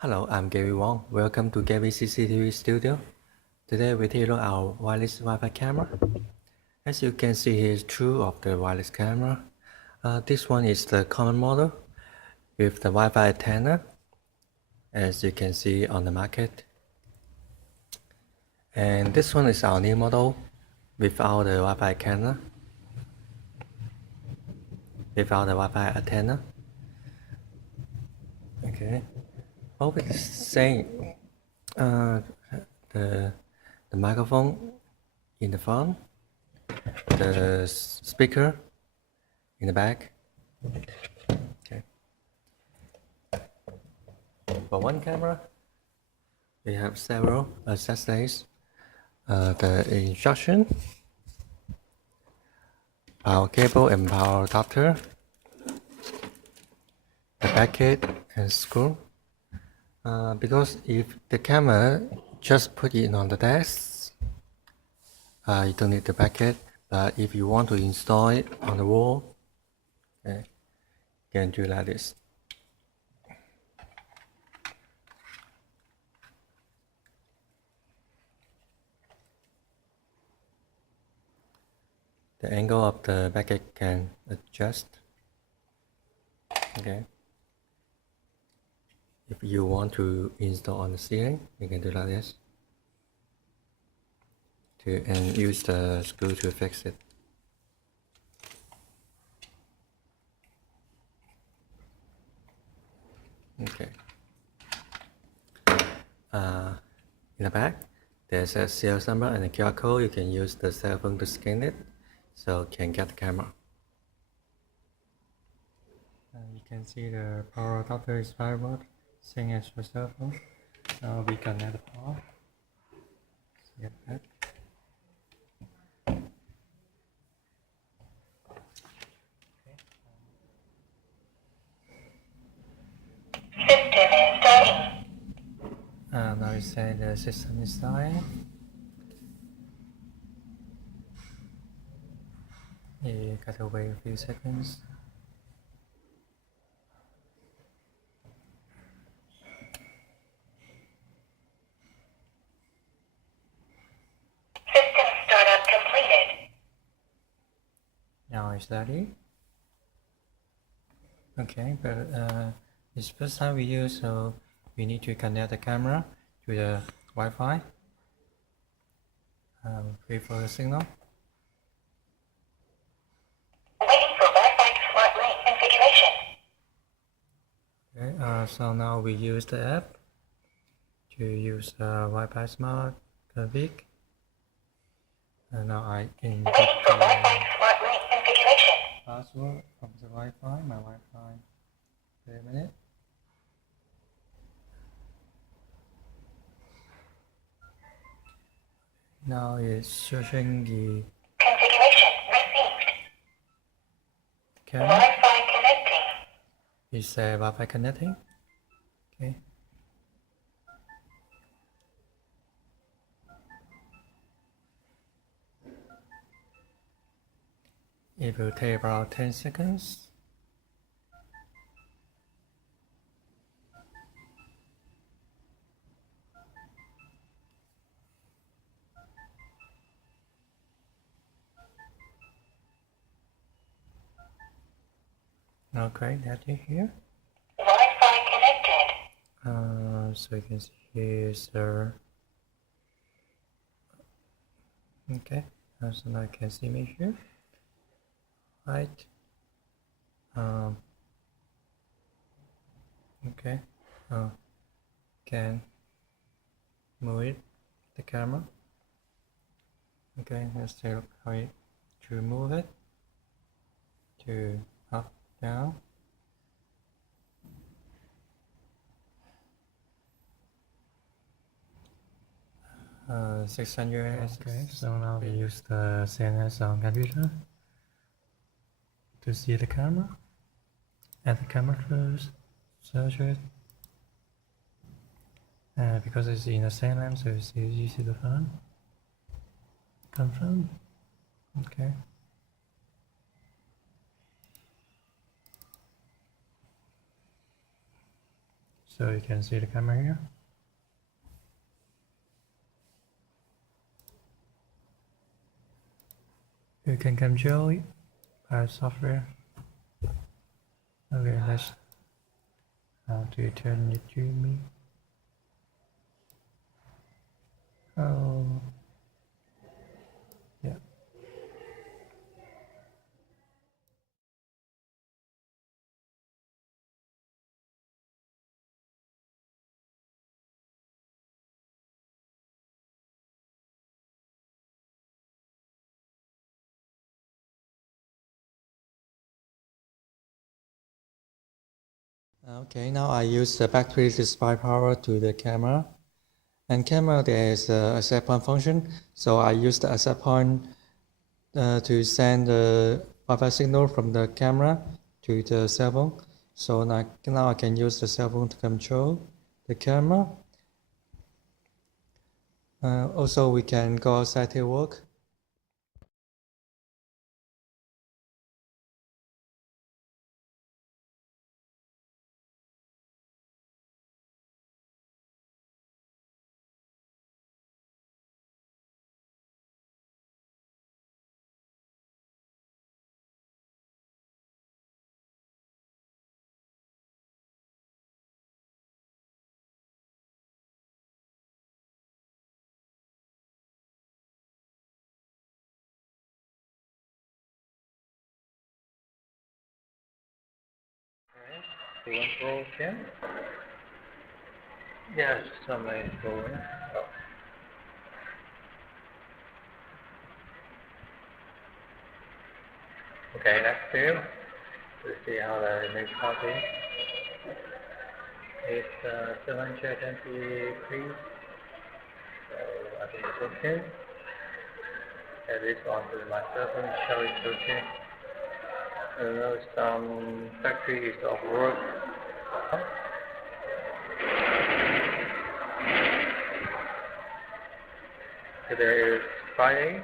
Hello, I'm Gary Wong. Welcome to GaryCCTV studio. Today we take a look at our wireless Wi-Fi camera. As you can see, here is two of the wireless camera. This one is the common model with the Wi-Fi antenna, as you can see on the market. And this one is our new model without the Wi-Fi antenna. Okay. What we're saying, the microphone in the front, the speaker in the back. Okay. For one camera, we have several accessories. The instruction, power cable and power adapter, the bracket and screw. Because if the camera just put it on the desk, you don't need the bracket. But if you want to install it on the wall, okay, you can do like this. The angle of the bracket can adjust. Okay. If you want to install on the ceiling, you can do like this. And use the screw to fix it. Okay. In the back, there's a serial number and a QR code. You can use the cell phone to scan it, so you can get the camera. You can see the power adapter is 5 watt, same as your cell phone. Now we connect the power. Get that. System is starting. Now we say the system is starting. You gotta wait a few seconds. System startup completed. Now it's ready. Okay, but it's first time we use, so we need to connect the camera to the Wi-Fi. Wait for the signal. Waiting for Wi-Fi smart link configuration. Okay, so now we use the app to use Wi-Fi smart config. And now I input Waiting for Wi-Fi smart link configuration. password from the Wi-Fi, my Wi-Fi. Wait a minute. Now it's searching the Configuration received. camera. Wi-Fi connecting. It's Wi-Fi connecting. Okay. It will take about 10 seconds. Okay, that is here. Wi-Fi connected. So you can see here's the okay. So now you can see me here. Right. Okay. Can move it, the camera. Okay, let's take a look how to move it to up, down. Uh, 600. Okay, so now we use the CNS on computer to see the camera. Add the camera first, search it. Because it's in the same lens, so it's easy to find. Confirm. Okay. So you can see the camera here. You can control it by software. Okay, let's how to turn it to me. Oh, yeah. Okay, now I use the battery to supply power to the camera. And camera, there is a set point function. So I use the set point to send the Wi-Fi signal from the camera to the cell phone. So now I can use the cell phone to control the camera. Also, we can go outside to work. You want to roll again? Yes, somebody going. Oh. Okay, next view. Let's see how the image copy. It's 723. So I think it's okay. Add this onto my cell phone, show it's okay. Some factory is off work. Today is Friday.